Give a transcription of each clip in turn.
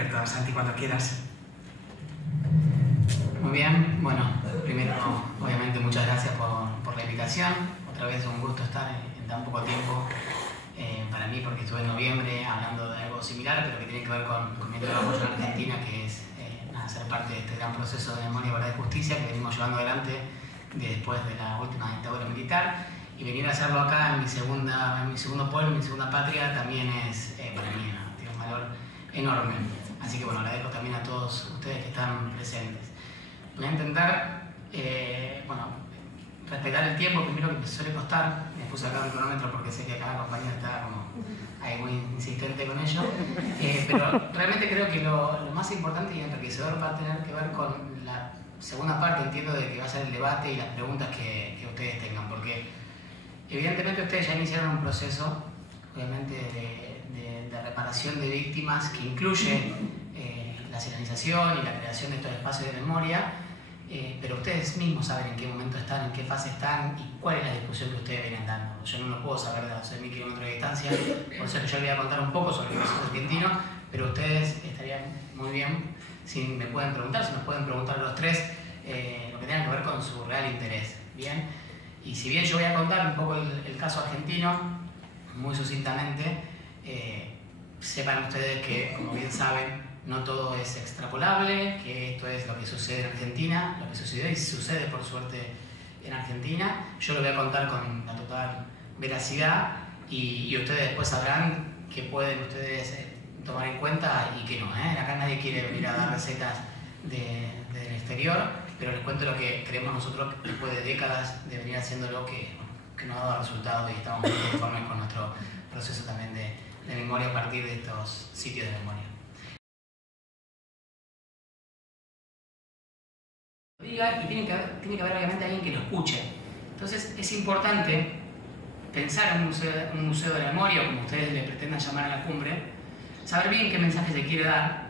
abierto, Santi, cuando quieras. Muy bien, bueno, primero, obviamente, muchas gracias por la invitación. Otra vez un gusto estar en tan poco tiempo para mí, porque estuve en noviembre hablando de algo similar, pero que tiene que ver con mi trabajo en Argentina, que es ser parte de este gran proceso de memoria, verdad y justicia que venimos llevando adelante después de la última dictadura militar. Y venir a hacerlo acá en mi segundo pueblo, en mi segunda patria, también es para mí tiene un valor enorme. Así que bueno, agradezco también a todos ustedes que están presentes. Voy a intentar respetar el tiempo, primero que me suele costar. Me puse acá un cronómetro porque sé que cada compañero está como ahí muy insistente con ello. Pero realmente creo que lo más importante y enriquecedor va a tener que ver con la segunda parte, entiendo, de que va a ser el debate y las preguntas que ustedes tengan. Porque evidentemente ustedes ya iniciaron un proceso, obviamente, de reparación de víctimas que incluye la señalización y la creación de estos espacios de memoria, pero ustedes mismos saben en qué momento están, en qué fase están y cuál es la discusión que ustedes vienen dando. Yo no lo puedo saber de 12.000 kilómetros de distancia, por eso que yo les voy a contar un poco sobre el proceso argentino, pero ustedes estarían muy bien si me pueden preguntar, si nos pueden preguntar los tres lo que tenga que ver con su real interés. Bien, y si bien yo voy a contar un poco el caso argentino, muy sucintamente, sepan ustedes que, como bien saben, no todo es extrapolable, que esto es lo que sucede en Argentina, lo que sucedió y sucede por suerte en Argentina. Yo lo voy a contar con la total veracidad y ustedes después sabrán que pueden ustedes tomar en cuenta y que no. Acá nadie quiere venir a dar recetas del exterior, pero les cuento lo que creemos nosotros después de décadas de venir haciéndolo que nos ha dado resultados y estamos muy conformes con nuestro proceso también de memoria a partir de estos sitios de memoria. Y tiene que haber obviamente alguien que lo escuche. Entonces es importante pensar en un museo de la memoria, o como ustedes le pretendan llamar a la cumbre, saber bien qué mensaje se quiere dar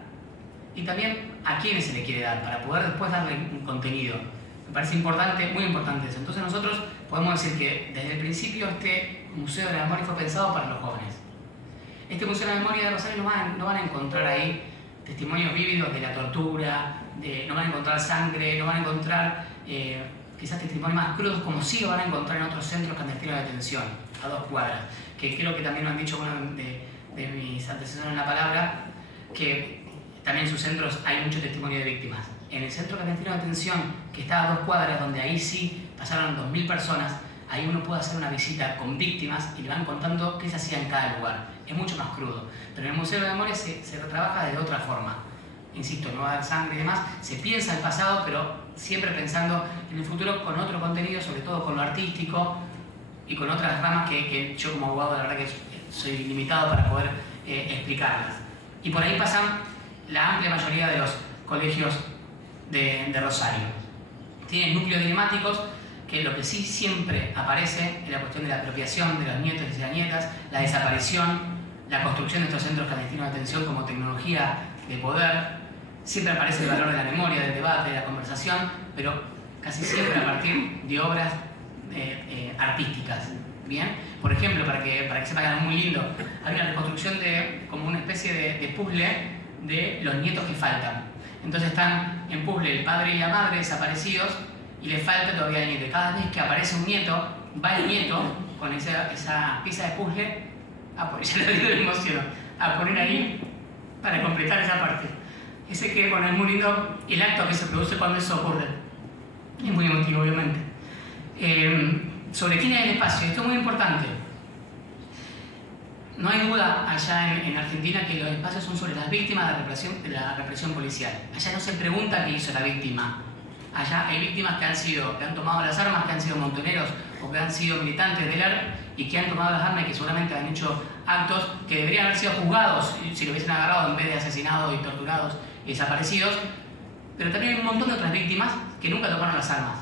y también a quiénes se le quiere dar para poder después darle un contenido. Me parece importante, muy importante eso. Entonces nosotros podemos decir que desde el principio este museo de la memoria fue pensado para los jóvenes. Este museo de la memoria de Rosario no van a encontrar ahí testimonios vívidos de la tortura, no van a encontrar sangre, no van a encontrar quizás testimonios más crudos como sí lo van a encontrar en otros centros clandestinos de detención, a 2 cuadras, que creo que también lo han dicho uno de mis antecesores en la palabra, que también en sus centros hay mucho testimonio de víctimas. En el centro clandestino de detención, que está a 2 cuadras, donde ahí sí pasaron 2.000 personas, ahí uno puede hacer una visita con víctimas y le van contando qué se hacía en cada lugar. Es mucho más crudo. Pero en el Museo de la Memoria se trabaja de otra forma. Insisto, no va a haber sangre y demás. Se piensa el pasado, pero siempre pensando en el futuro con otro contenido, sobre todo con lo artístico y con otras ramas que yo como abogado la verdad que soy limitado para poder explicarlas. Y por ahí pasan la amplia mayoría de los colegios de Rosario. Tienen núcleos dilemáticos que lo que sí siempre aparece es la cuestión de la apropiación de los nietos y las nietas, la desaparición, la construcción de estos centros clandestinos de detención como tecnología de poder. Siempre aparece el valor de la memoria, del debate, de la conversación, pero casi siempre a partir de obras artísticas. ¿Bien? Por ejemplo, para que sepan algo muy lindo, hay una reconstrucción de como una especie de puzzle de los nietos que faltan. Entonces están en puzzle el padre y la madre desaparecidos y le falta todavía el nieto. Cada vez que aparece un nieto, va el nieto con esa pieza de puzzle ya lo digo de emoción, a poner ahí para completar esa parte. Ese que, bueno, es muy lindo el acto que se produce cuando eso ocurre. Es muy emotivo, obviamente. Sobre quién es el espacio, esto es muy importante. No hay duda allá en Argentina que los espacios son sobre las víctimas de la represión policial. Allá no se pregunta qué hizo la víctima. Allá hay víctimas que han tomado las armas, que han sido montoneros o que han sido militantes del ERP y que han tomado las armas y que seguramente han hecho actos que deberían haber sido juzgados si lo hubiesen agarrado en vez de asesinados y torturados y desaparecidos. Pero también hay un montón de otras víctimas que nunca tomaron las armas.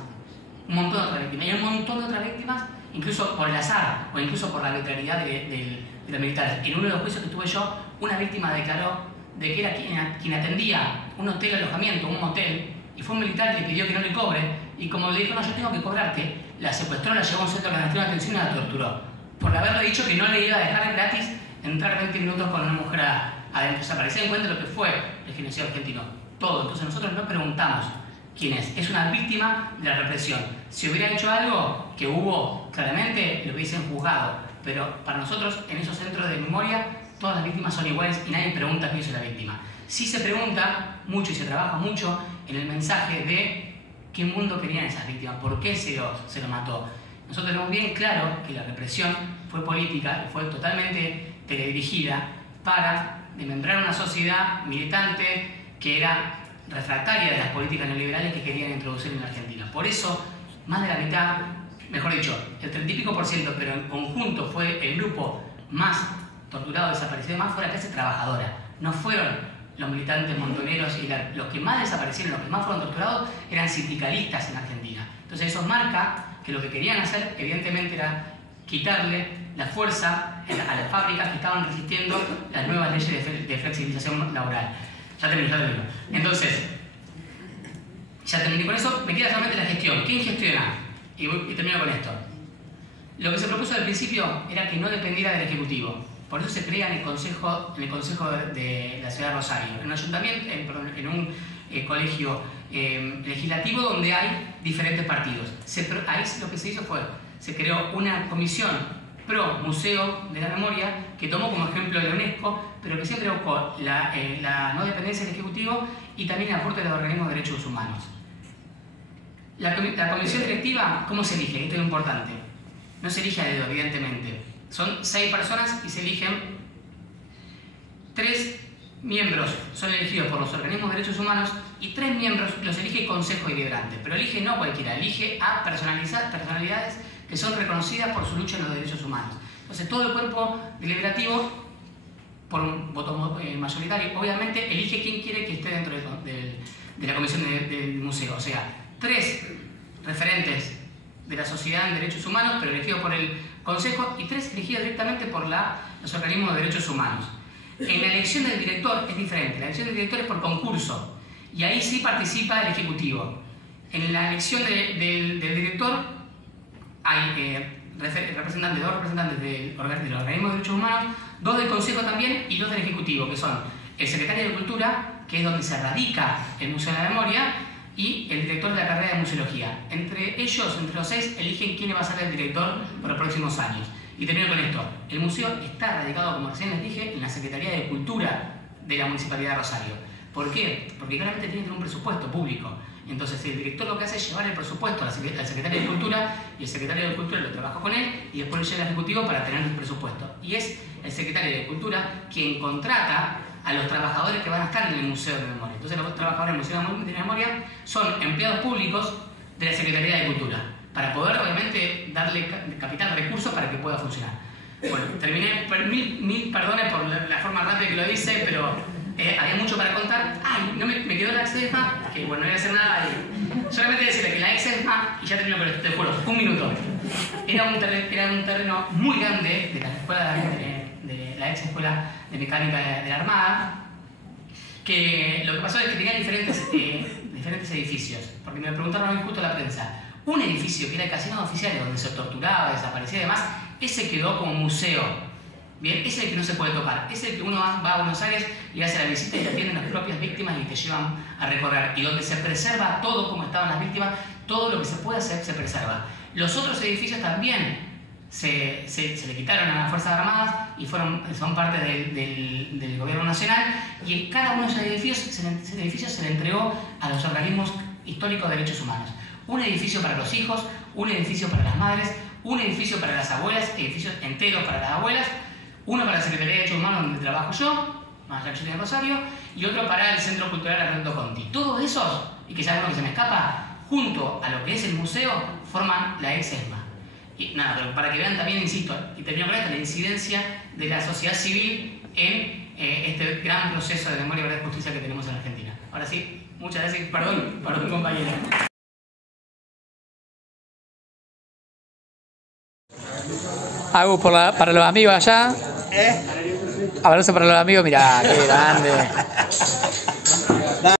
Un montón de otras víctimas. Y hay un montón de otras víctimas, incluso por el azar o incluso por la arbitrariedad de los militares. En uno de los juicios que tuve yo, una víctima declaró de que era quien atendía un hotel de alojamiento, un motel, y fue un militar y le pidió que no le cobre, y como le dijo, no, yo tengo que cobrarte, la secuestró, la llevó a un centro clandestino de atención y la torturó. Por haberle dicho que no le iba a dejar gratis entrar 20 minutos con una mujer a adentro. O sea, para que se den cuenta de lo que fue el genocidio argentino. Todo. Entonces nosotros no preguntamos quién es. Es una víctima de la represión. Si hubiera hecho algo que hubo, claramente lo hubiesen juzgado. Pero para nosotros, en esos centros de memoria, todas las víctimas son iguales y nadie pregunta quién es la víctima. Sí se pregunta mucho y se trabaja mucho en el mensaje de qué mundo querían esas víctimas, por qué se lo mató. Nosotros tenemos bien claro que la represión fue política y fue totalmente teledirigida para desmembrar una sociedad militante que era refractaria de las políticas neoliberales que querían introducir en la Argentina. Por eso, más de la mitad, mejor dicho, el 30 y pico %, pero en conjunto fue el grupo más torturado, desaparecido, más fue la clase trabajadora. No fueron los militantes montoneros y los que más desaparecieron, los que más fueron torturados, eran sindicalistas en Argentina. Entonces eso marca que lo que querían hacer, evidentemente, era quitarle la fuerza a las fábricas que estaban resistiendo las nuevas leyes de flexibilización laboral. Ya termino. Entonces, ya terminé con eso, me queda solamente la gestión. ¿Quién gestiona? Y termino con esto. Lo que se propuso al principio era que no dependiera del Ejecutivo. Por eso se crea en el Consejo de la Ciudad de Rosario, en un ayuntamiento, en un colegio legislativo donde hay diferentes partidos. Ahí lo que se hizo fue, se creó una comisión pro Museo de la Memoria que tomó como ejemplo la UNESCO, pero que siempre buscó la no dependencia del Ejecutivo y también el aporte de los organismos de derechos humanos. La comisión directiva, ¿cómo se elige? Esto es importante. No se elige a dedo, evidentemente. Son 6 personas y se eligen 3 miembros, son elegidos por los organismos de derechos humanos y 3 miembros los elige el Consejo Deliberante, pero elige no cualquiera, elige a personalidades que son reconocidas por su lucha en los derechos humanos. Entonces todo el cuerpo deliberativo, por un voto mayoritario, obviamente elige quién quiere que esté dentro de la comisión del museo. O sea, 3 referentes de la sociedad en derechos humanos, pero elegidos por el Consejo, y 3 elegidos directamente por los organismos de derechos humanos. En la elección del director es diferente. La elección del director es por concurso y ahí sí participa el Ejecutivo. En la elección del director hay 2 representantes del organismo de derechos humanos, 2 del Consejo también y 2 del Ejecutivo, que son el secretario de Cultura, que es donde se radica el Museo de la Memoria, y el director de la carrera de Museología. Entre ellos, entre los 6, eligen quién va a ser el director por los próximos años. Y termino con esto. El museo está radicado, como recién les dije, en la Secretaría de Cultura de la Municipalidad de Rosario. ¿Por qué? Porque claramente tiene que tener un presupuesto público. Entonces el director lo que hace es llevar el presupuesto al secretario de Cultura y el secretario de Cultura lo trabaja con él y después lo lleva al Ejecutivo para tener el presupuesto. Y es el secretario de Cultura quien contrata a los trabajadores que van a estar en el Museo de Memoria. Entonces los trabajadores del Museo de Memoria son empleados públicos de la Secretaría de Cultura, para poder obviamente darle capital, recursos para que pueda funcionar. Bueno, terminé, mil perdones por la forma rápida que lo hice, pero había mucho para contar. No me quedó la ex-ESMA, que bueno, no voy a hacer nada. Solamente decirle que la ex-ESMA, y ya termino con esto, te juro, 1 minuto, era un terreno muy grande de la escuela de la ex escuela de mecánica de la Armada, que lo que pasó es que tenía diferentes edificios, porque me preguntaron hoy justo la prensa. Un edificio que era el casino oficial donde se torturaba, desaparecía y demás, ese quedó como museo. Bien, ese es el que no se puede tocar, ese es el que uno va a Buenos Aires y hace la visita y te atienden las propias víctimas y te llevan a recorrer, y donde se preserva todo como estaban las víctimas, todo lo que se puede hacer se preserva. Los otros edificios también se le quitaron a las Fuerzas Armadas y son parte del gobierno nacional, y en cada uno de esos edificios se le entregó a los organismos históricos de derechos humanos. Un edificio para los hijos, un edificio para las madres, un edificio para las abuelas, edificios enteros para las abuelas, uno para la Secretaría de Derechos Humanos donde trabajo yo, más allá de Rosario, y otro para el Centro Cultural Arnaldo Conti. Todos esos, y que sabemos que se me escapa, junto a lo que es el museo, forman la ex-ESMA. Y nada, pero para que vean también, insisto, y termino con esto, la incidencia de la sociedad civil en este gran proceso de memoria, verdad y justicia que tenemos en Argentina. Ahora sí, muchas gracias, perdón compañero. Hago para los amigos allá. Abrazo para los amigos, mirá, qué grande.